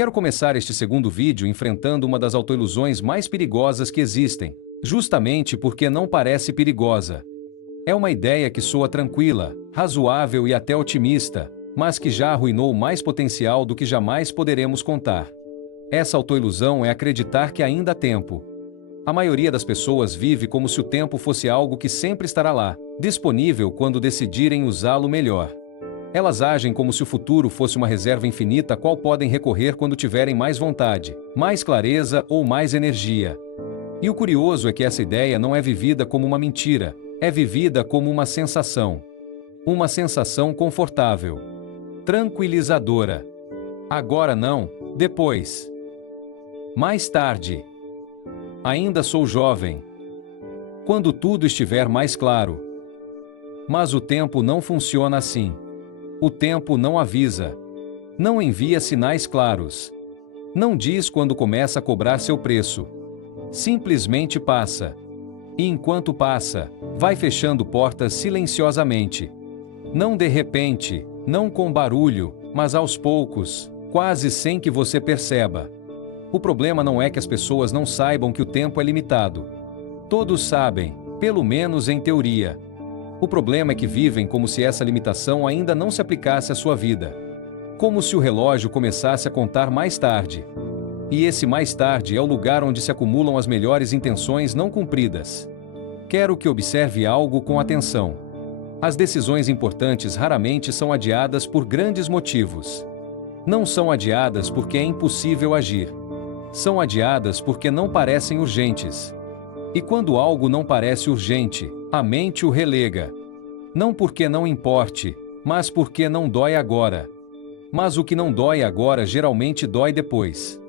Quero começar este segundo vídeo enfrentando uma das autoilusões mais perigosas que existem, justamente porque não parece perigosa. É uma ideia que soa tranquila, razoável e até otimista, mas que já arruinou mais potencial do que jamais poderemos contar. Essa autoilusão é acreditar que ainda há tempo. A maioria das pessoas vive como se o tempo fosse algo que sempre estará lá, disponível quando decidirem usá-lo melhor. Elas agem como se o futuro fosse uma reserva infinita a qual podem recorrer quando tiverem mais vontade, mais clareza ou mais energia. E o curioso é que essa ideia não é vivida como uma mentira, é vivida como uma sensação. Uma sensação confortável. Tranquilizadora. Agora não, depois. Mais tarde. Ainda sou jovem. Quando tudo estiver mais claro. Mas o tempo não funciona assim. O tempo não avisa. Não envia sinais claros. Não diz quando começa a cobrar seu preço. Simplesmente passa. E enquanto passa, vai fechando portas silenciosamente. Não de repente, não com barulho, mas aos poucos, quase sem que você perceba. O problema não é que as pessoas não saibam que o tempo é limitado. Todos sabem, pelo menos em teoria. O problema é que vivem como se essa limitação ainda não se aplicasse à sua vida. Como se o relógio começasse a contar mais tarde. E esse mais tarde é o lugar onde se acumulam as melhores intenções não cumpridas. Quero que observe algo com atenção. As decisões importantes raramente são adiadas por grandes motivos. Não são adiadas porque é impossível agir. São adiadas porque não parecem urgentes. E quando algo não parece urgente, a mente o relega. Não porque não importe, mas porque não dói agora. Mas o que não dói agora geralmente dói depois.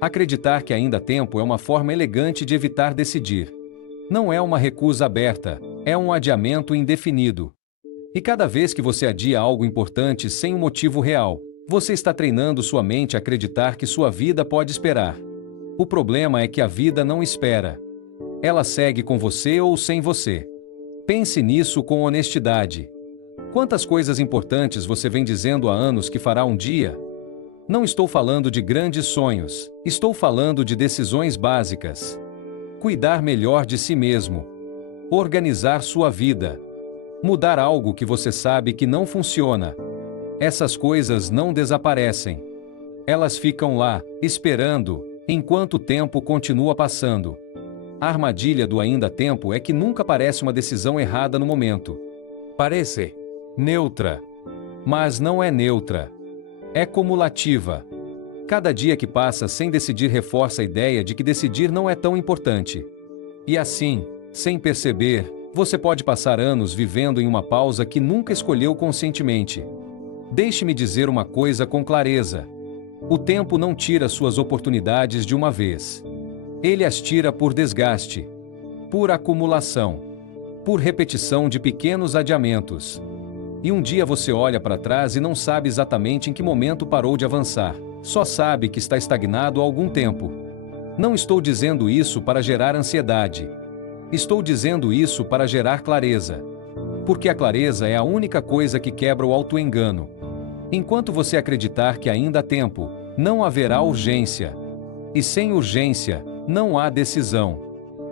Acreditar que ainda há tempo é uma forma elegante de evitar decidir. Não é uma recusa aberta, é um adiamento indefinido. E cada vez que você adia algo importante sem um motivo real, você está treinando sua mente a acreditar que sua vida pode esperar. O problema é que a vida não espera. Ela segue com você ou sem você. Pense nisso com honestidade. Quantas coisas importantes você vem dizendo há anos que fará um dia? Não estou falando de grandes sonhos, estou falando de decisões básicas. Cuidar melhor de si mesmo. Organizar sua vida. Mudar algo que você sabe que não funciona. Essas coisas não desaparecem. Elas ficam lá, esperando, enquanto o tempo continua passando. A armadilha do ainda há tempo é que nunca parece uma decisão errada no momento. Parece neutra. Mas não é neutra. É cumulativa. Cada dia que passa sem decidir reforça a ideia de que decidir não é tão importante. E assim, sem perceber, você pode passar anos vivendo em uma pausa que nunca escolheu conscientemente. Deixe-me dizer uma coisa com clareza. O tempo não tira suas oportunidades de uma vez. Ele as tira por desgaste, por acumulação, por repetição de pequenos adiamentos. E um dia você olha para trás e não sabe exatamente em que momento parou de avançar, só sabe que está estagnado há algum tempo. Não estou dizendo isso para gerar ansiedade. Estou dizendo isso para gerar clareza. Porque a clareza é a única coisa que quebra o auto-engano. Enquanto você acreditar que ainda há tempo, não haverá urgência. E sem urgência, não há decisão.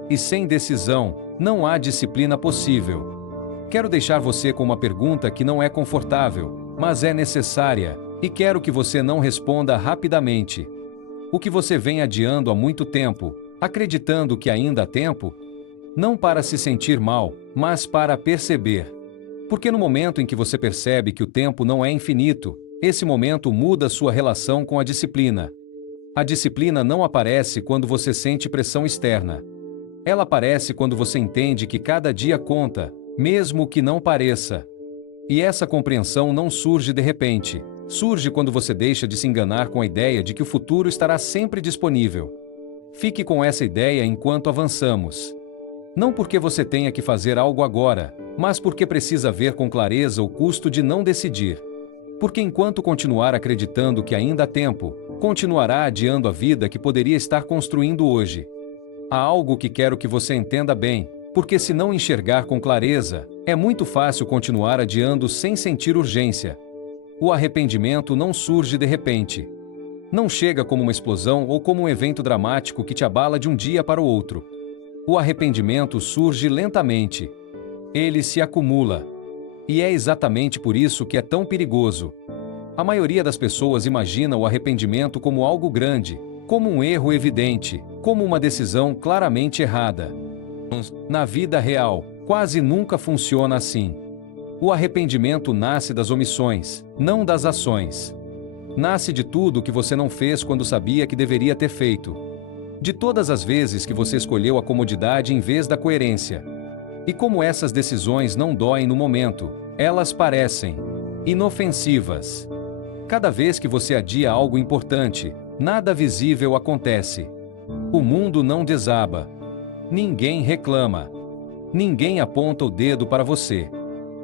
E sem decisão, não há disciplina possível. Quero deixar você com uma pergunta que não é confortável, mas é necessária, e quero que você não responda rapidamente. O que você vem adiando há muito tempo, acreditando que ainda há tempo? Não para se sentir mal, mas para perceber. Porque no momento em que você percebe que o tempo não é infinito, esse momento muda sua relação com a disciplina. A disciplina não aparece quando você sente pressão externa. Ela aparece quando você entende que cada dia conta, mesmo que não pareça. E essa compreensão não surge de repente. Surge quando você deixa de se enganar com a ideia de que o futuro estará sempre disponível. Fique com essa ideia enquanto avançamos. Não porque você tenha que fazer algo agora, mas porque precisa ver com clareza o custo de não decidir. Porque enquanto continuar acreditando que ainda há tempo, continuará adiando a vida que poderia estar construindo hoje. Há algo que quero que você entenda bem, porque se não enxergar com clareza, é muito fácil continuar adiando sem sentir urgência. O arrependimento não surge de repente. Não chega como uma explosão ou como um evento dramático que te abala de um dia para o outro. O arrependimento surge lentamente. Ele se acumula. E é exatamente por isso que é tão perigoso. A maioria das pessoas imagina o arrependimento como algo grande, como um erro evidente, como uma decisão claramente errada. Na vida real, quase nunca funciona assim. O arrependimento nasce das omissões, não das ações. Nasce de tudo que você não fez quando sabia que deveria ter feito. De todas as vezes que você escolheu a comodidade em vez da coerência. E como essas decisões não doem no momento, elas parecem inofensivas. Cada vez que você adia algo importante, nada visível acontece. O mundo não desaba. Ninguém reclama. Ninguém aponta o dedo para você.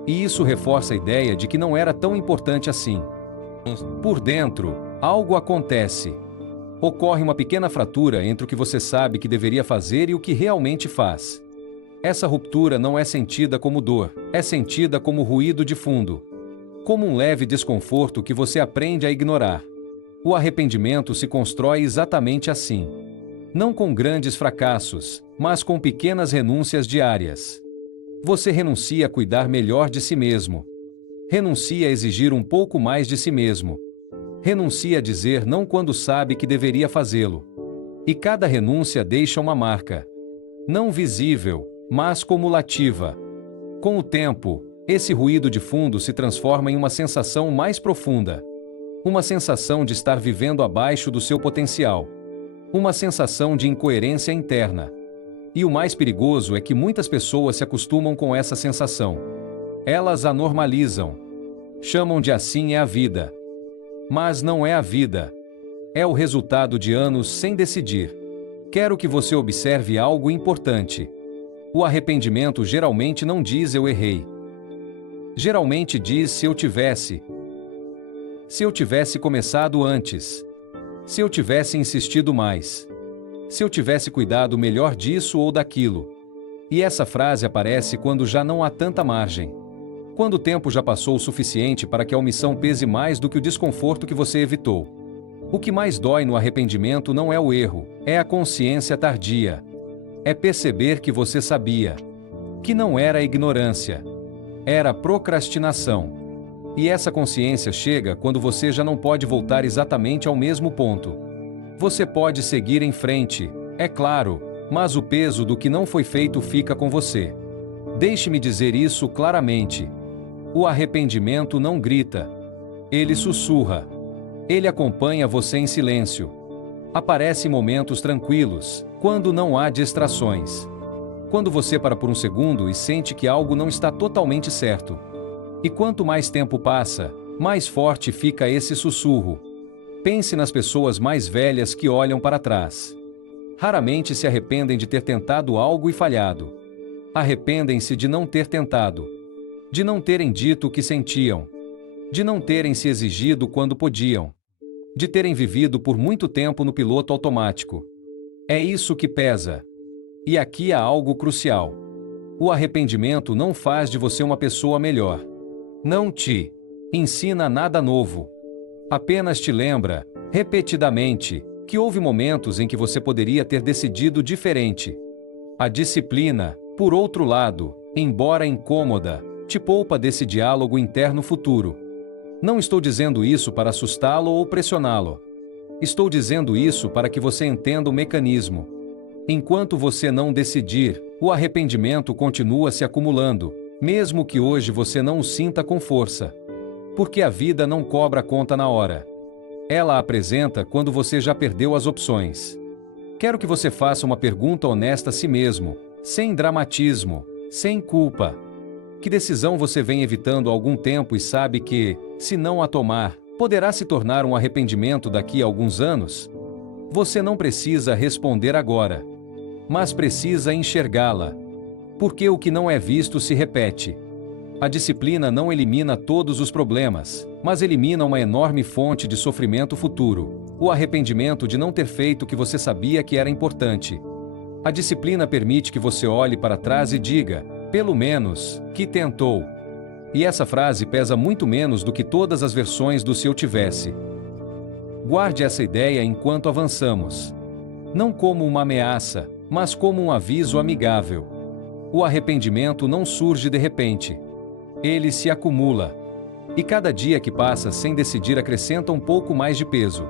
E isso reforça a ideia de que não era tão importante assim. Por dentro, algo acontece. Ocorre uma pequena fratura entre o que você sabe que deveria fazer e o que realmente faz. Essa ruptura não é sentida como dor, é sentida como ruído de fundo. Como um leve desconforto que você aprende a ignorar. O arrependimento se constrói exatamente assim. Não com grandes fracassos, mas com pequenas renúncias diárias. Você renuncia a cuidar melhor de si mesmo. Renuncia a exigir um pouco mais de si mesmo. Renuncia a dizer não quando sabe que deveria fazê-lo. E cada renúncia deixa uma marca. Não visível, mas cumulativa. Com o tempo, esse ruído de fundo se transforma em uma sensação mais profunda. Uma sensação de estar vivendo abaixo do seu potencial. Uma sensação de incoerência interna. E o mais perigoso é que muitas pessoas se acostumam com essa sensação. Elas a normalizam. Chamam de assim é a vida. Mas não é a vida. É o resultado de anos sem decidir. Quero que você observe algo importante. O arrependimento geralmente não diz eu errei. Geralmente diz se eu tivesse. Se eu tivesse começado antes. Se eu tivesse insistido mais. Se eu tivesse cuidado melhor disso ou daquilo. E essa frase aparece quando já não há tanta margem. Quando o tempo já passou o suficiente para que a omissão pese mais do que o desconforto que você evitou. O que mais dói no arrependimento não é o erro, é a consciência tardia. É perceber que você sabia. Que não era ignorância. Era procrastinação. E essa consciência chega quando você já não pode voltar exatamente ao mesmo ponto. Você pode seguir em frente, é claro, mas o peso do que não foi feito fica com você. Deixe-me dizer isso claramente. O arrependimento não grita. Ele sussurra. Ele acompanha você em silêncio. Aparece em momentos tranquilos, quando não há distrações. Quando você para por um segundo e sente que algo não está totalmente certo. E quanto mais tempo passa, mais forte fica esse sussurro. Pense nas pessoas mais velhas que olham para trás. Raramente se arrependem de ter tentado algo e falhado. Arrependem-se de não ter tentado. De não terem dito o que sentiam. De não terem se exigido quando podiam. De terem vivido por muito tempo no piloto automático. É isso que pesa. E aqui há algo crucial. O arrependimento não faz de você uma pessoa melhor. Não te ensina nada novo. Apenas te lembra, repetidamente, que houve momentos em que você poderia ter decidido diferente. A disciplina, por outro lado, embora incômoda, te poupa desse diálogo interno futuro. Não estou dizendo isso para assustá-lo ou pressioná-lo. Estou dizendo isso para que você entenda o mecanismo. Enquanto você não decidir, o arrependimento continua se acumulando, mesmo que hoje você não o sinta com força. Porque a vida não cobra conta na hora. Ela a apresenta quando você já perdeu as opções. Quero que você faça uma pergunta honesta a si mesmo, sem dramatismo, sem culpa. Que decisão você vem evitando há algum tempo e sabe que, se não a tomar, poderá se tornar um arrependimento daqui a alguns anos? Você não precisa responder agora, mas precisa enxergá-la. Porque o que não é visto se repete. A disciplina não elimina todos os problemas, mas elimina uma enorme fonte de sofrimento futuro, o arrependimento de não ter feito o que você sabia que era importante. A disciplina permite que você olhe para trás e diga, pelo menos, que tentou. E essa frase pesa muito menos do que todas as versões do se eu tivesse. Guarde essa ideia enquanto avançamos. Não como uma ameaça, mas como um aviso amigável. O arrependimento não surge de repente. Ele se acumula. E cada dia que passa sem decidir acrescenta um pouco mais de peso.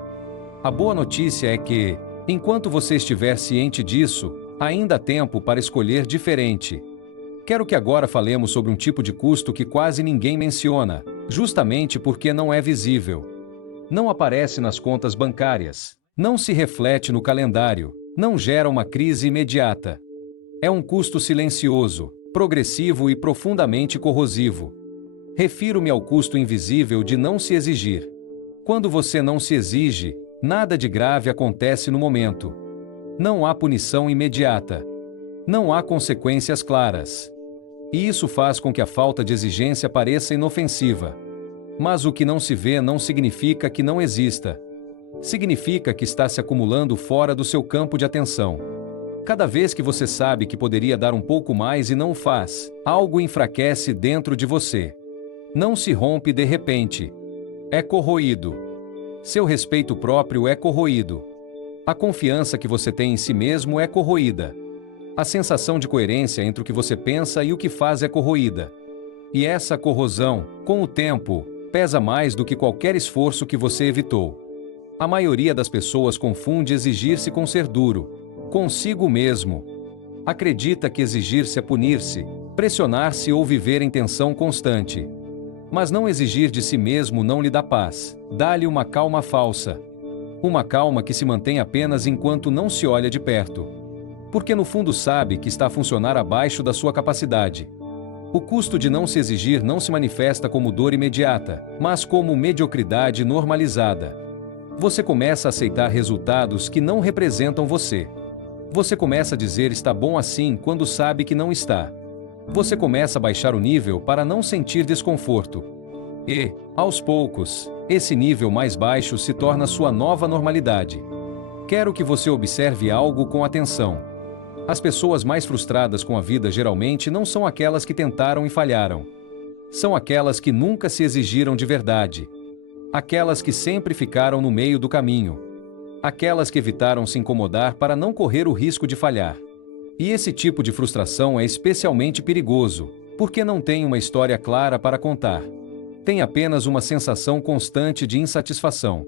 A boa notícia é que, enquanto você estiver ciente disso, ainda há tempo para escolher diferente. Quero que agora falemos sobre um tipo de custo que quase ninguém menciona, justamente porque não é visível. Não aparece nas contas bancárias, não se reflete no calendário, não gera uma crise imediata. É um custo silencioso, progressivo e profundamente corrosivo. Refiro-me ao custo invisível de não se exigir. Quando você não se exige, nada de grave acontece no momento. Não há punição imediata. Não há consequências claras. E isso faz com que a falta de exigência pareça inofensiva. Mas o que não se vê não significa que não exista. Significa que está se acumulando fora do seu campo de atenção. Cada vez que você sabe que poderia dar um pouco mais e não o faz, algo enfraquece dentro de você. Não se rompe de repente. É corroído. Seu respeito próprio é corroído. A confiança que você tem em si mesmo é corroída. A sensação de coerência entre o que você pensa e o que faz é corroída. E essa corrosão, com o tempo, pesa mais do que qualquer esforço que você evitou. A maioria das pessoas confunde exigir-se com ser duro, consigo mesmo. Acredita que exigir-se é punir-se, pressionar-se ou viver em tensão constante. Mas não exigir de si mesmo não lhe dá paz, dá-lhe uma calma falsa. Uma calma que se mantém apenas enquanto não se olha de perto. Porque no fundo sabe que está a funcionar abaixo da sua capacidade. O custo de não se exigir não se manifesta como dor imediata, mas como mediocridade normalizada. Você começa a aceitar resultados que não representam você. Você começa a dizer está bom assim quando sabe que não está. Você começa a baixar o nível para não sentir desconforto. E, aos poucos, esse nível mais baixo se torna sua nova normalidade. Quero que você observe algo com atenção. As pessoas mais frustradas com a vida geralmente não são aquelas que tentaram e falharam. São aquelas que nunca se exigiram de verdade. Aquelas que sempre ficaram no meio do caminho. Aquelas que evitaram se incomodar para não correr o risco de falhar. E esse tipo de frustração é especialmente perigoso, porque não tem uma história clara para contar. Tem apenas uma sensação constante de insatisfação.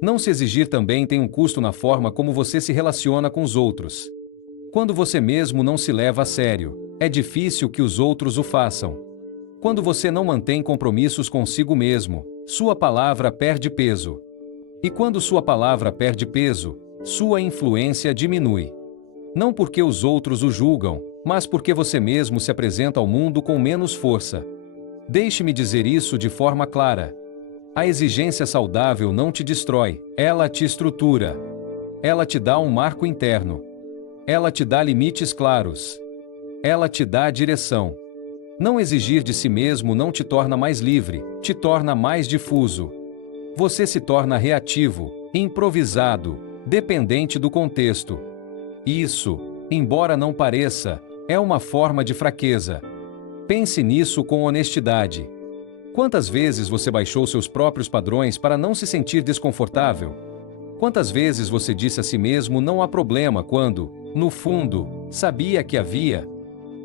Não se exigir também tem um custo na forma como você se relaciona com os outros. Quando você mesmo não se leva a sério, é difícil que os outros o façam. Quando você não mantém compromissos consigo mesmo, sua palavra perde peso. E quando sua palavra perde peso, sua influência diminui. Não porque os outros o julgam, mas porque você mesmo se apresenta ao mundo com menos força. Deixe-me dizer isso de forma clara. A exigência saudável não te destrói, ela te estrutura. Ela te dá um marco interno. Ela te dá limites claros. Ela te dá direção. Não exigir de si mesmo não te torna mais livre, te torna mais difuso. Você se torna reativo, improvisado, dependente do contexto. Isso, embora não pareça, é uma forma de fraqueza. Pense nisso com honestidade. Quantas vezes você baixou seus próprios padrões para não se sentir desconfortável? Quantas vezes você disse a si mesmo não há problema quando, no fundo, sabia que havia?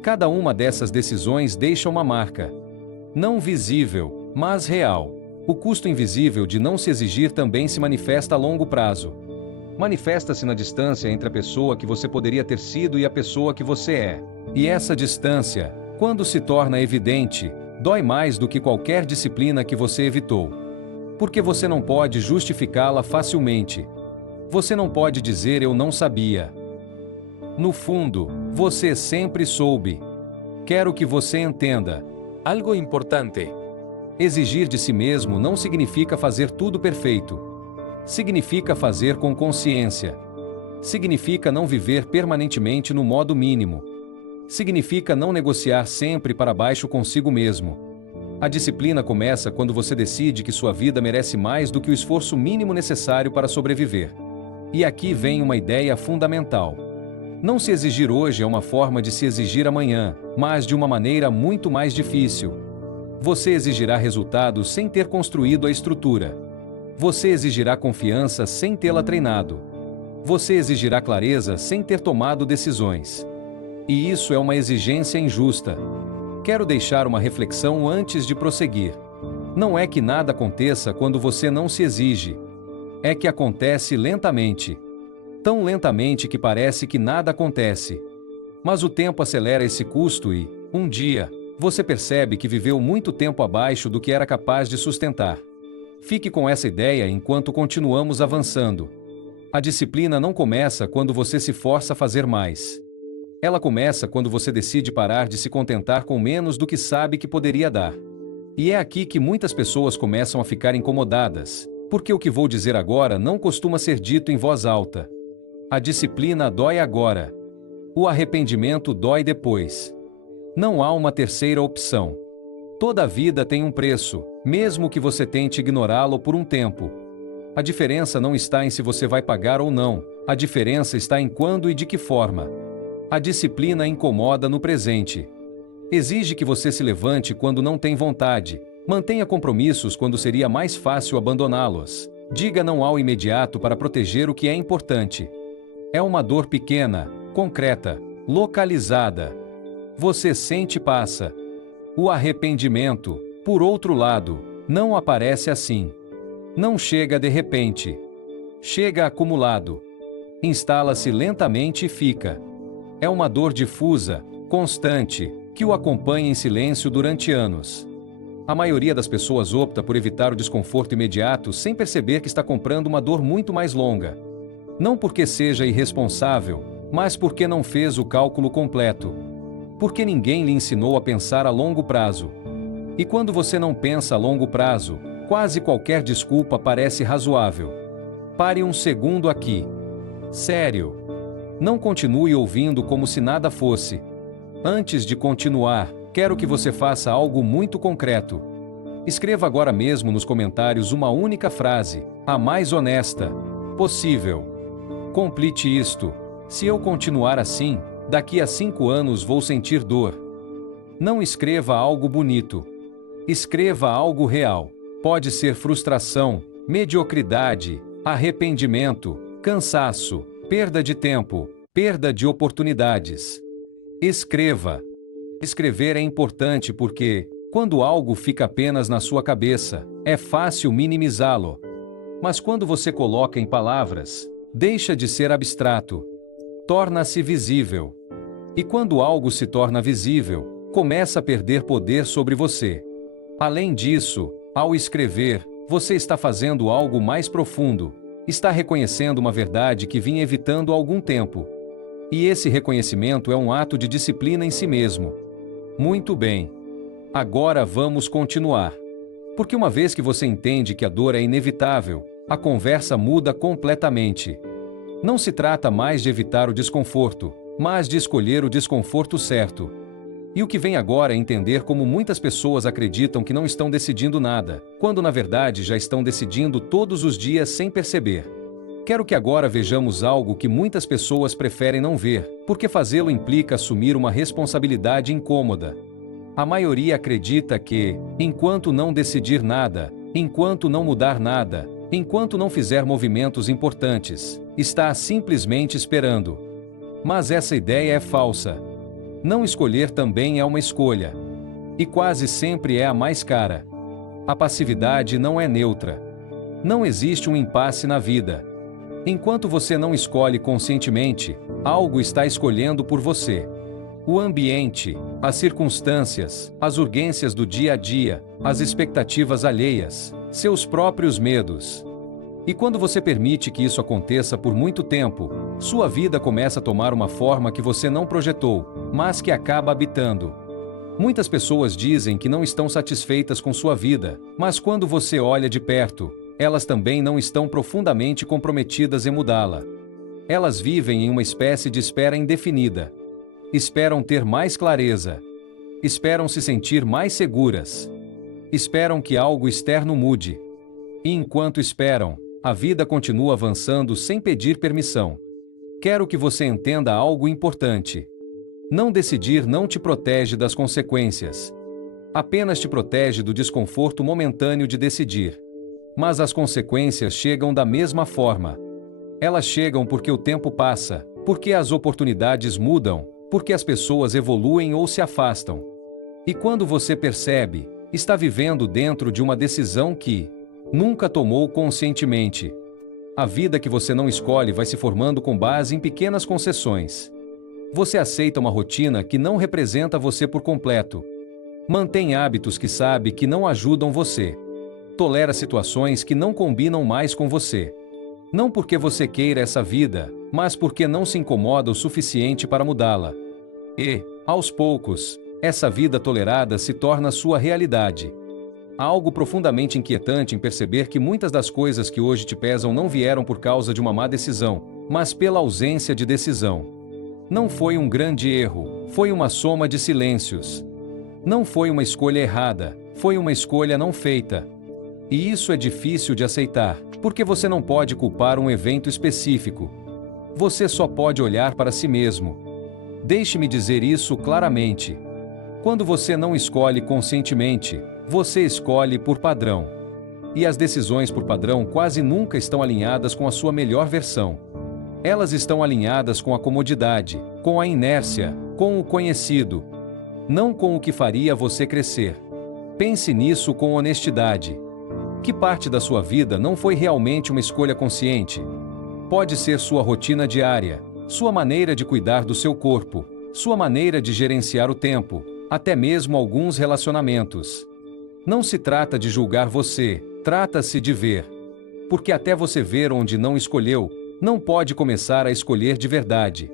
Cada uma dessas decisões deixa uma marca. Não visível, mas real. O custo invisível de não se exigir também se manifesta a longo prazo. Manifesta-se na distância entre a pessoa que você poderia ter sido e a pessoa que você é. E essa distância, quando se torna evidente, dói mais do que qualquer disciplina que você evitou. Porque você não pode justificá-la facilmente. Você não pode dizer eu não sabia. No fundo, você sempre soube. Quero que você entenda. Algo importante. Exigir de si mesmo não significa fazer tudo perfeito. Significa fazer com consciência. Significa não viver permanentemente no modo mínimo. Significa não negociar sempre para baixo consigo mesmo. A disciplina começa quando você decide que sua vida merece mais do que o esforço mínimo necessário para sobreviver. E aqui vem uma ideia fundamental. Não se exigir hoje é uma forma de se exigir amanhã, mas de uma maneira muito mais difícil. Você exigirá resultados sem ter construído a estrutura. Você exigirá confiança sem tê-la treinado. Você exigirá clareza sem ter tomado decisões. E isso é uma exigência injusta. Quero deixar uma reflexão antes de prosseguir. Não é que nada aconteça quando você não se exige. É que acontece lentamente. Tão lentamente que parece que nada acontece. Mas o tempo acelera esse custo e, um dia, você percebe que viveu muito tempo abaixo do que era capaz de sustentar. Fique com essa ideia enquanto continuamos avançando. A disciplina não começa quando você se força a fazer mais. Ela começa quando você decide parar de se contentar com menos do que sabe que poderia dar. E é aqui que muitas pessoas começam a ficar incomodadas, porque o que vou dizer agora não costuma ser dito em voz alta. A disciplina dói agora. O arrependimento dói depois. Não há uma terceira opção. Toda a vida tem um preço, mesmo que você tente ignorá-lo por um tempo. A diferença não está em se você vai pagar ou não, a diferença está em quando e de que forma. A disciplina incomoda no presente. Exige que você se levante quando não tem vontade, mantenha compromissos quando seria mais fácil abandoná-los. Diga não ao imediato para proteger o que é importante. É uma dor pequena, concreta, localizada. Você sente e passa. O arrependimento, por outro lado, não aparece assim. Não chega de repente. Chega acumulado. Instala-se lentamente e fica. É uma dor difusa, constante, que o acompanha em silêncio durante anos. A maioria das pessoas opta por evitar o desconforto imediato sem perceber que está comprando uma dor muito mais longa. Não porque seja irresponsável, mas porque não fez o cálculo completo. Porque ninguém lhe ensinou a pensar a longo prazo. E quando você não pensa a longo prazo, quase qualquer desculpa parece razoável. Pare um segundo aqui. Sério. Não continue ouvindo como se nada fosse. Antes de continuar, quero que você faça algo muito concreto. Escreva agora mesmo nos comentários uma única frase, a mais honesta possível. Complete isto. Se eu continuar assim, daqui a 5 anos vou sentir dor. Não escreva algo bonito. Escreva algo real. Pode ser frustração, mediocridade, arrependimento, cansaço, perda de tempo, perda de oportunidades. Escreva. Escrever é importante porque, quando algo fica apenas na sua cabeça, é fácil minimizá-lo. Mas quando você coloca em palavras, deixa de ser abstrato. Torna-se visível. E quando algo se torna visível, começa a perder poder sobre você. Além disso, ao escrever, você está fazendo algo mais profundo. Está reconhecendo uma verdade que vinha evitando há algum tempo. E esse reconhecimento é um ato de disciplina em si mesmo. Muito bem. Agora vamos continuar. Porque uma vez que você entende que a dor é inevitável, a conversa muda completamente. Não se trata mais de evitar o desconforto, mas de escolher o desconforto certo. E o que vem agora é entender como muitas pessoas acreditam que não estão decidindo nada, quando na verdade já estão decidindo todos os dias sem perceber. Quero que agora vejamos algo que muitas pessoas preferem não ver, porque fazê-lo implica assumir uma responsabilidade incômoda. A maioria acredita que, enquanto não decidir nada, enquanto não mudar nada, enquanto não fizer movimentos importantes, está simplesmente esperando. Mas essa ideia é falsa. Não escolher também é uma escolha. E quase sempre é a mais cara. A passividade não é neutra. Não existe um impasse na vida. Enquanto você não escolhe conscientemente, algo está escolhendo por você. O ambiente, as circunstâncias, as urgências do dia a dia, as expectativas alheias, seus próprios medos. E quando você permite que isso aconteça por muito tempo, sua vida começa a tomar uma forma que você não projetou, mas que acaba habitando. Muitas pessoas dizem que não estão satisfeitas com sua vida, mas quando você olha de perto, elas também não estão profundamente comprometidas em mudá-la. Elas vivem em uma espécie de espera indefinida. Esperam ter mais clareza. Esperam se sentir mais seguras. Esperam que algo externo mude. E enquanto esperam, a vida continua avançando sem pedir permissão. Quero que você entenda algo importante. Não decidir não te protege das consequências. Apenas te protege do desconforto momentâneo de decidir. Mas as consequências chegam da mesma forma. Elas chegam porque o tempo passa, porque as oportunidades mudam, porque as pessoas evoluem ou se afastam. E quando você percebe, está vivendo dentro de uma decisão que nunca tomou conscientemente. A vida que você não escolhe vai se formando com base em pequenas concessões. Você aceita uma rotina que não representa você por completo. Mantém hábitos que sabe que não ajudam você. Tolera situações que não combinam mais com você. Não porque você queira essa vida, mas porque não se incomoda o suficiente para mudá-la. E, aos poucos, essa vida tolerada se torna sua realidade. Há algo profundamente inquietante em perceber que muitas das coisas que hoje te pesam não vieram por causa de uma má decisão, mas pela ausência de decisão. Não foi um grande erro, foi uma soma de silêncios. Não foi uma escolha errada, foi uma escolha não feita. E isso é difícil de aceitar, porque você não pode culpar um evento específico. Você só pode olhar para si mesmo. Deixe-me dizer isso claramente. Quando você não escolhe conscientemente, você escolhe por padrão. E as decisões por padrão quase nunca estão alinhadas com a sua melhor versão. Elas estão alinhadas com a comodidade, com a inércia, com o conhecido. Não com o que faria você crescer. Pense nisso com honestidade. Que parte da sua vida não foi realmente uma escolha consciente? Pode ser sua rotina diária, sua maneira de cuidar do seu corpo, sua maneira de gerenciar o tempo, até mesmo alguns relacionamentos. Não se trata de julgar você, trata-se de ver. Porque até você ver onde não escolheu, não pode começar a escolher de verdade.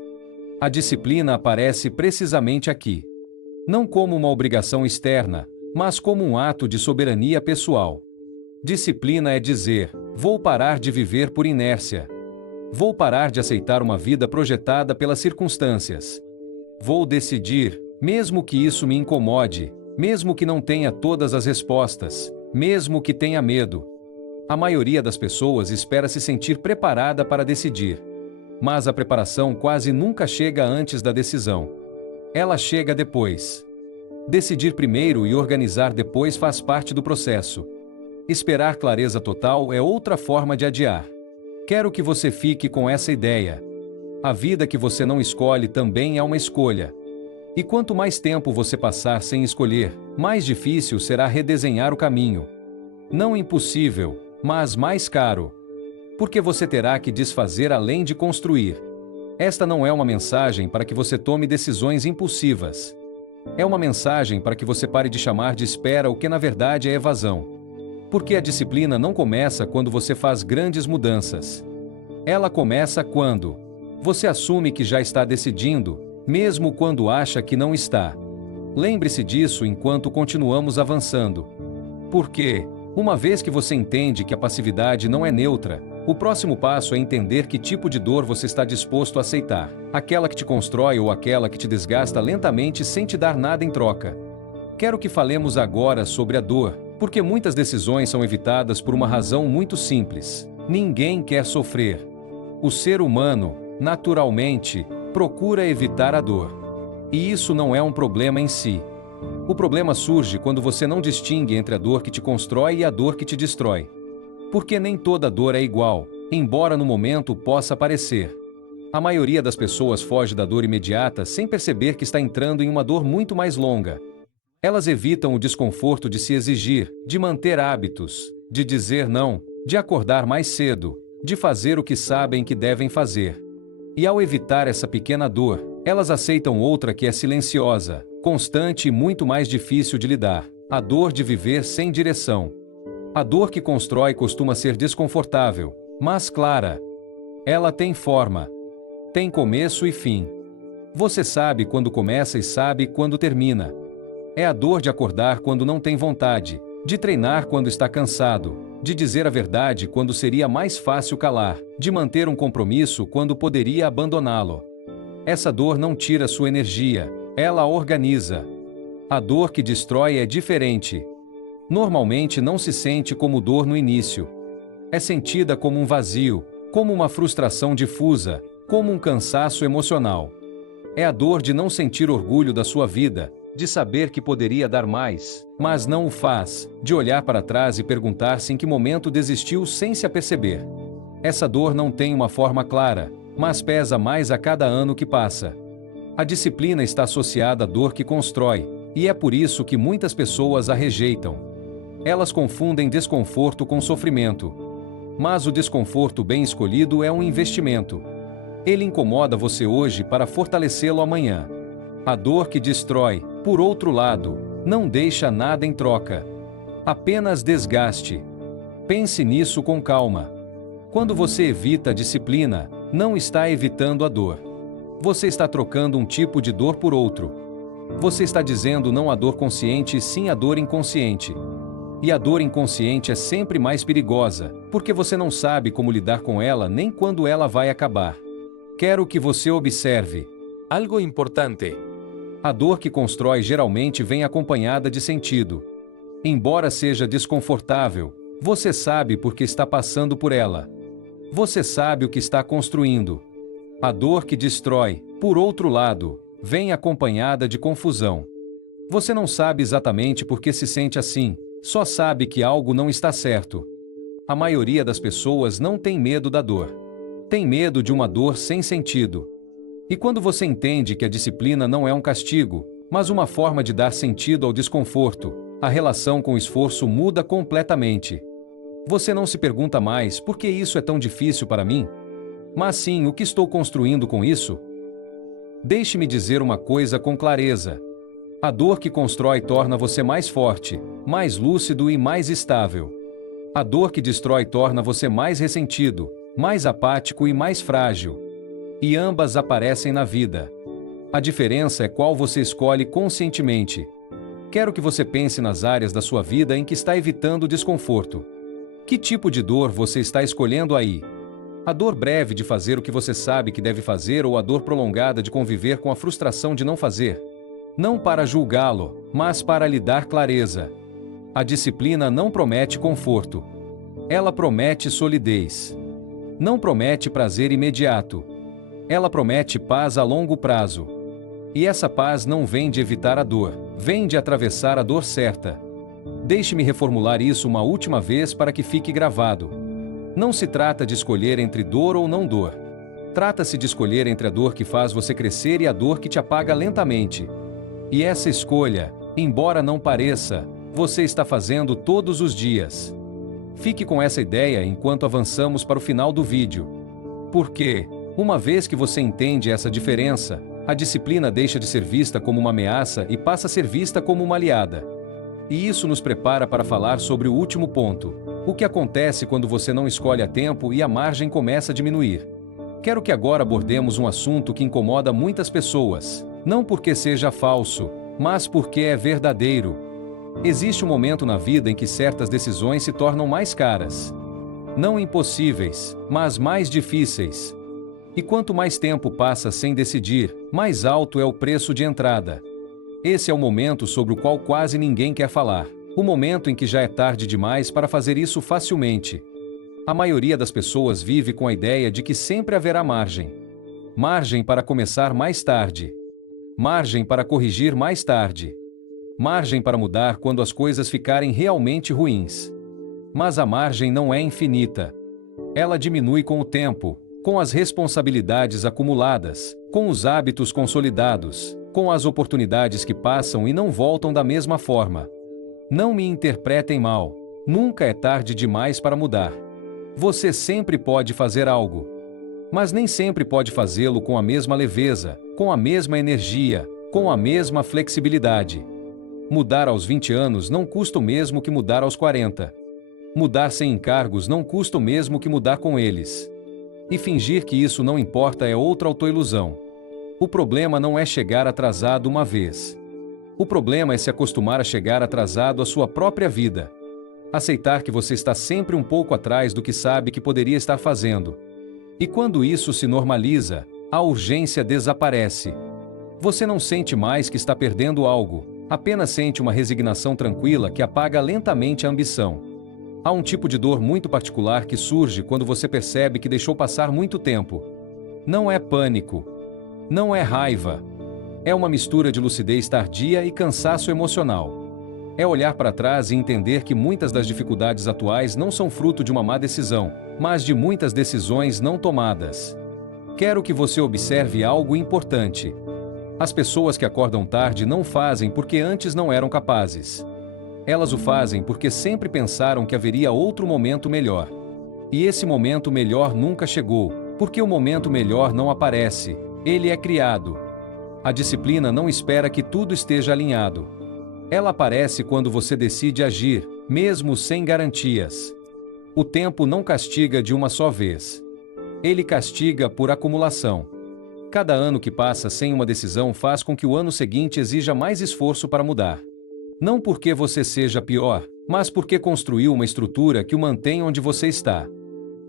A disciplina aparece precisamente aqui. Não como uma obrigação externa, mas como um ato de soberania pessoal. Disciplina é dizer: vou parar de viver por inércia. Vou parar de aceitar uma vida projetada pelas circunstâncias. Vou decidir, mesmo que isso me incomode, mesmo que não tenha todas as respostas, mesmo que tenha medo. A maioria das pessoas espera se sentir preparada para decidir. Mas a preparação quase nunca chega antes da decisão. Ela chega depois. Decidir primeiro e organizar depois faz parte do processo. Esperar clareza total é outra forma de adiar. Quero que você fique com essa ideia. A vida que você não escolhe também é uma escolha. E quanto mais tempo você passar sem escolher, mais difícil será redesenhar o caminho. Não impossível, mas mais caro. Porque você terá que desfazer além de construir. Esta não é uma mensagem para que você tome decisões impulsivas. É uma mensagem para que você pare de chamar de espera o que na verdade é evasão. Porque a disciplina não começa quando você faz grandes mudanças. Ela começa quando você assume que já está decidindo, mesmo quando acha que não está. Lembre-se disso enquanto continuamos avançando. Porque, uma vez que você entende que a passividade não é neutra, o próximo passo é entender que tipo de dor você está disposto a aceitar. Aquela que te constrói ou aquela que te desgasta lentamente sem te dar nada em troca. Quero que falemos agora sobre a dor, porque muitas decisões são evitadas por uma razão muito simples. Ninguém quer sofrer. O ser humano, naturalmente, procura evitar a dor. E isso não é um problema em si. O problema surge quando você não distingue entre a dor que te constrói e a dor que te destrói. Porque nem toda dor é igual, embora no momento possa parecer. A maioria das pessoas foge da dor imediata sem perceber que está entrando em uma dor muito mais longa. Elas evitam o desconforto de se exigir, de manter hábitos, de dizer não, de acordar mais cedo, de fazer o que sabem que devem fazer. E ao evitar essa pequena dor, elas aceitam outra que é silenciosa, constante e muito mais difícil de lidar: a dor de viver sem direção. A dor que constrói costuma ser desconfortável, mas clara. Ela tem forma. Tem começo e fim. Você sabe quando começa e sabe quando termina. É a dor de acordar quando não tem vontade, de treinar quando está cansado, de dizer a verdade quando seria mais fácil calar, de manter um compromisso quando poderia abandoná-lo. Essa dor não tira sua energia, ela a organiza. A dor que destrói é diferente. Normalmente não se sente como dor no início. É sentida como um vazio, como uma frustração difusa, como um cansaço emocional. É a dor de não sentir orgulho da sua vida, de saber que poderia dar mais, mas não o faz, de olhar para trás e perguntar-se em que momento desistiu sem se aperceber. Essa dor não tem uma forma clara, mas pesa mais a cada ano que passa. A disciplina está associada à dor que constrói, e é por isso que muitas pessoas a rejeitam. Elas confundem desconforto com sofrimento. Mas o desconforto bem escolhido é um investimento. Ele incomoda você hoje para fortalecê-lo amanhã. A dor que destrói, por outro lado, não deixa nada em troca. Apenas desgaste. Pense nisso com calma. Quando você evita a disciplina, não está evitando a dor. Você está trocando um tipo de dor por outro. Você está dizendo não à dor consciente e sim à dor inconsciente. E a dor inconsciente é sempre mais perigosa, porque você não sabe como lidar com ela nem quando ela vai acabar. Quero que você observe algo importante. A dor que constrói geralmente vem acompanhada de sentido. Embora seja desconfortável, você sabe por que está passando por ela. Você sabe o que está construindo. A dor que destrói, por outro lado, vem acompanhada de confusão. Você não sabe exatamente por que se sente assim, só sabe que algo não está certo. A maioria das pessoas não tem medo da dor. Tem medo de uma dor sem sentido. E quando você entende que a disciplina não é um castigo, mas uma forma de dar sentido ao desconforto, a relação com o esforço muda completamente. Você não se pergunta mais por que isso é tão difícil para mim? Mas sim, o que estou construindo com isso? Deixe-me dizer uma coisa com clareza. A dor que constrói torna você mais forte, mais lúcido e mais estável. A dor que destrói torna você mais ressentido, mais apático e mais frágil. E ambas aparecem na vida. A diferença é qual você escolhe conscientemente. Quero que você pense nas áreas da sua vida em que está evitando o desconforto. Que tipo de dor você está escolhendo aí? A dor breve de fazer o que você sabe que deve fazer ou a dor prolongada de conviver com a frustração de não fazer? Não para julgá-lo, mas para lhe dar clareza. A disciplina não promete conforto. Ela promete solidez. Não promete prazer imediato. Ela promete paz a longo prazo. E essa paz não vem de evitar a dor, vem de atravessar a dor certa. Deixe-me reformular isso uma última vez para que fique gravado. Não se trata de escolher entre dor ou não dor. Trata-se de escolher entre a dor que faz você crescer e a dor que te apaga lentamente. E essa escolha, embora não pareça, você está fazendo todos os dias. Fique com essa ideia enquanto avançamos para o final do vídeo. Porque, uma vez que você entende essa diferença, a disciplina deixa de ser vista como uma ameaça e passa a ser vista como uma aliada. E isso nos prepara para falar sobre o último ponto. O que acontece quando você não escolhe a tempo e a margem começa a diminuir? Quero que agora abordemos um assunto que incomoda muitas pessoas, não porque seja falso, mas porque é verdadeiro. Existe um momento na vida em que certas decisões se tornam mais caras. Não impossíveis, mas mais difíceis. E quanto mais tempo passa sem decidir, mais alto é o preço de entrada. Esse é o momento sobre o qual quase ninguém quer falar. O momento em que já é tarde demais para fazer isso facilmente. A maioria das pessoas vive com a ideia de que sempre haverá margem. Margem para começar mais tarde. Margem para corrigir mais tarde. Margem para mudar quando as coisas ficarem realmente ruins. Mas a margem não é infinita. Ela diminui com o tempo, com as responsabilidades acumuladas, com os hábitos consolidados, com as oportunidades que passam e não voltam da mesma forma. Não me interpretem mal. Nunca é tarde demais para mudar. Você sempre pode fazer algo. Mas nem sempre pode fazê-lo com a mesma leveza, com a mesma energia, com a mesma flexibilidade. Mudar aos 20 anos não custa o mesmo que mudar aos 40. Mudar sem encargos não custa o mesmo que mudar com eles. E fingir que isso não importa é outra autoilusão. O problema não é chegar atrasado uma vez. O problema é se acostumar a chegar atrasado à sua própria vida. Aceitar que você está sempre um pouco atrás do que sabe que poderia estar fazendo. E quando isso se normaliza, a urgência desaparece. Você não sente mais que está perdendo algo, apenas sente uma resignação tranquila que apaga lentamente a ambição. Há um tipo de dor muito particular que surge quando você percebe que deixou passar muito tempo. Não é pânico. Não é raiva. É uma mistura de lucidez tardia e cansaço emocional. É olhar para trás e entender que muitas das dificuldades atuais não são fruto de uma má decisão, mas de muitas decisões não tomadas. Quero que você observe algo importante. As pessoas que acordam tarde não fazem porque antes não eram capazes. Elas o fazem porque sempre pensaram que haveria outro momento melhor. E esse momento melhor nunca chegou, porque o momento melhor não aparece, ele é criado. A disciplina não espera que tudo esteja alinhado. Ela aparece quando você decide agir, mesmo sem garantias. O tempo não castiga de uma só vez. Ele castiga por acumulação. Cada ano que passa sem uma decisão faz com que o ano seguinte exija mais esforço para mudar. Não porque você seja pior, mas porque construiu uma estrutura que o mantém onde você está.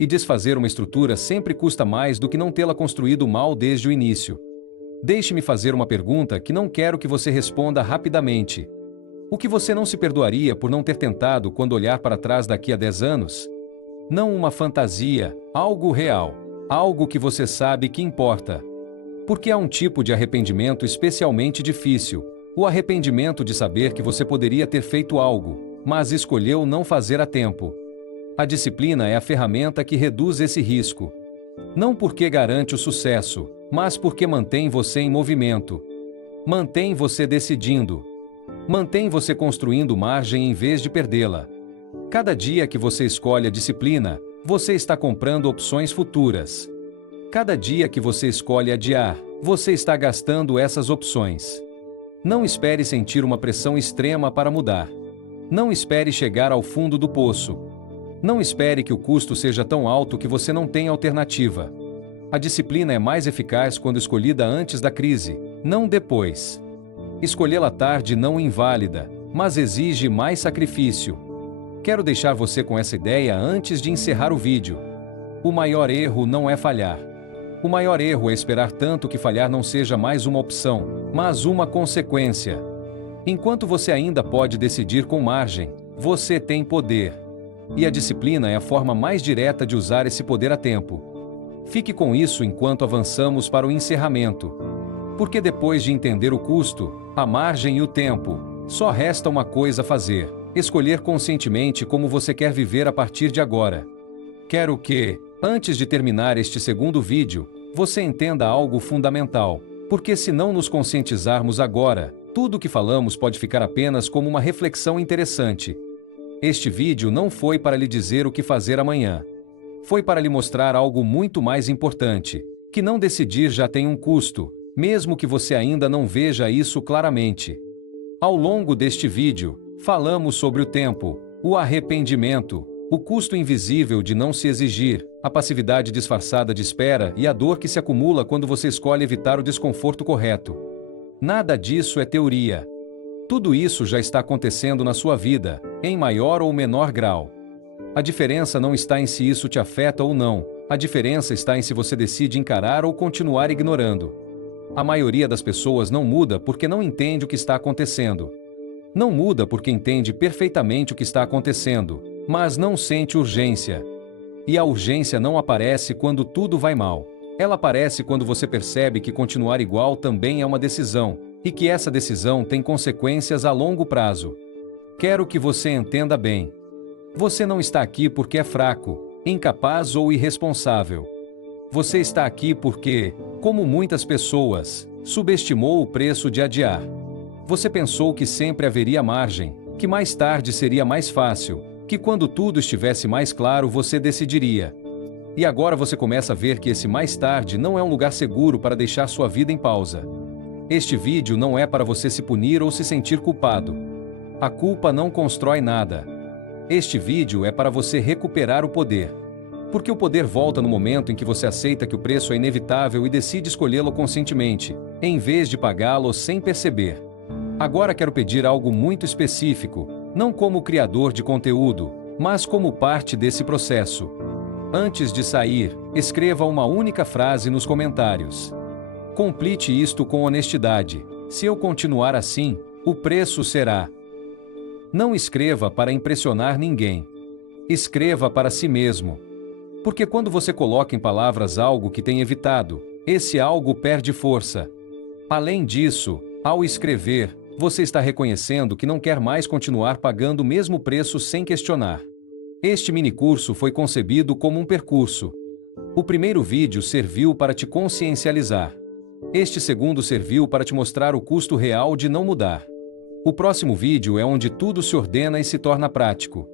E desfazer uma estrutura sempre custa mais do que não tê-la construído mal desde o início. Deixe-me fazer uma pergunta que não quero que você responda rapidamente. O que você não se perdoaria por não ter tentado quando olhar para trás daqui a 10 anos? Não uma fantasia, algo real, algo que você sabe que importa. Porque há um tipo de arrependimento especialmente difícil, o arrependimento de saber que você poderia ter feito algo, mas escolheu não fazer a tempo. A disciplina é a ferramenta que reduz esse risco. Não porque garante o sucesso, mas porque mantém você em movimento. Mantém você decidindo. Mantém você construindo margem em vez de perdê-la. Cada dia que você escolhe a disciplina, você está comprando opções futuras. Cada dia que você escolhe adiar, você está gastando essas opções. Não espere sentir uma pressão extrema para mudar. Não espere chegar ao fundo do poço. Não espere que o custo seja tão alto que você não tenha alternativa. A disciplina é mais eficaz quando escolhida antes da crise, não depois. Escolhê-la tarde não inválida, mas exige mais sacrifício. Quero deixar você com essa ideia antes de encerrar o vídeo. O maior erro não é falhar. O maior erro é esperar tanto que falhar não seja mais uma opção, mas uma consequência. Enquanto você ainda pode decidir com margem, você tem poder. E a disciplina é a forma mais direta de usar esse poder a tempo. Fique com isso enquanto avançamos para o encerramento. Porque depois de entender o custo, a margem e o tempo, só resta uma coisa a fazer: escolher conscientemente como você quer viver a partir de agora. Quero que, antes de terminar este segundo vídeo, você entenda algo fundamental, porque se não nos conscientizarmos agora, tudo o que falamos pode ficar apenas como uma reflexão interessante. Este vídeo não foi para lhe dizer o que fazer amanhã. Foi para lhe mostrar algo muito mais importante, que não decidir já tem um custo, mesmo que você ainda não veja isso claramente. Ao longo deste vídeo, falamos sobre o tempo, o arrependimento, o custo invisível de não se exigir, a passividade disfarçada de espera e a dor que se acumula quando você escolhe evitar o desconforto correto. Nada disso é teoria. Tudo isso já está acontecendo na sua vida, em maior ou menor grau. A diferença não está em se isso te afeta ou não, a diferença está em se você decide encarar ou continuar ignorando. A maioria das pessoas não muda porque não entende o que está acontecendo. Não muda porque entende perfeitamente o que está acontecendo, mas não sente urgência. E a urgência não aparece quando tudo vai mal. Ela aparece quando você percebe que continuar igual também é uma decisão, e que essa decisão tem consequências a longo prazo. Quero que você entenda bem. Você não está aqui porque é fraco, incapaz ou irresponsável. Você está aqui porque, como muitas pessoas, subestimou o preço de adiar. Você pensou que sempre haveria margem, que mais tarde seria mais fácil, que quando tudo estivesse mais claro você decidiria. E agora você começa a ver que esse mais tarde não é um lugar seguro para deixar sua vida em pausa. Este vídeo não é para você se punir ou se sentir culpado. A culpa não constrói nada. Este vídeo é para você recuperar o poder. Porque o poder volta no momento em que você aceita que o preço é inevitável e decide escolhê-lo conscientemente, em vez de pagá-lo sem perceber. Agora quero pedir algo muito específico, não como criador de conteúdo, mas como parte desse processo. Antes de sair, escreva uma única frase nos comentários. Complete isto com honestidade. Se eu continuar assim, o preço será. Não escreva para impressionar ninguém. Escreva para si mesmo. Porque quando você coloca em palavras algo que tem evitado, esse algo perde força. Além disso, ao escrever, você está reconhecendo que não quer mais continuar pagando o mesmo preço sem questionar. Este minicurso foi concebido como um percurso. O primeiro vídeo serviu para te consciencializar. Este segundo serviu para te mostrar o custo real de não mudar. O próximo vídeo é onde tudo se ordena e se torna prático.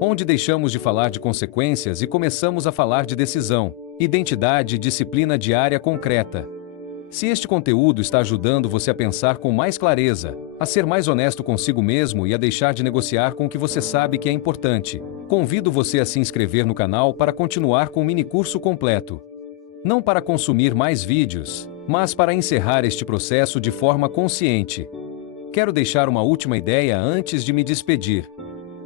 Onde deixamos de falar de consequências e começamos a falar de decisão, identidade e disciplina diária concreta. Se este conteúdo está ajudando você a pensar com mais clareza, a ser mais honesto consigo mesmo e a deixar de negociar com o que você sabe que é importante, convido você a se inscrever no canal para continuar com o minicurso completo. Não para consumir mais vídeos, mas para encerrar este processo de forma consciente. Quero deixar uma última ideia antes de me despedir.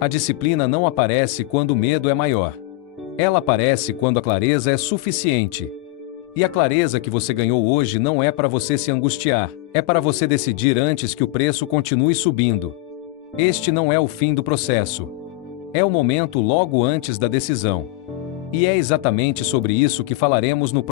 A disciplina não aparece quando o medo é maior. Ela aparece quando a clareza é suficiente. E a clareza que você ganhou hoje não é para você se angustiar, é para você decidir antes que o preço continue subindo. Este não é o fim do processo. É o momento logo antes da decisão. E é exatamente sobre isso que falaremos no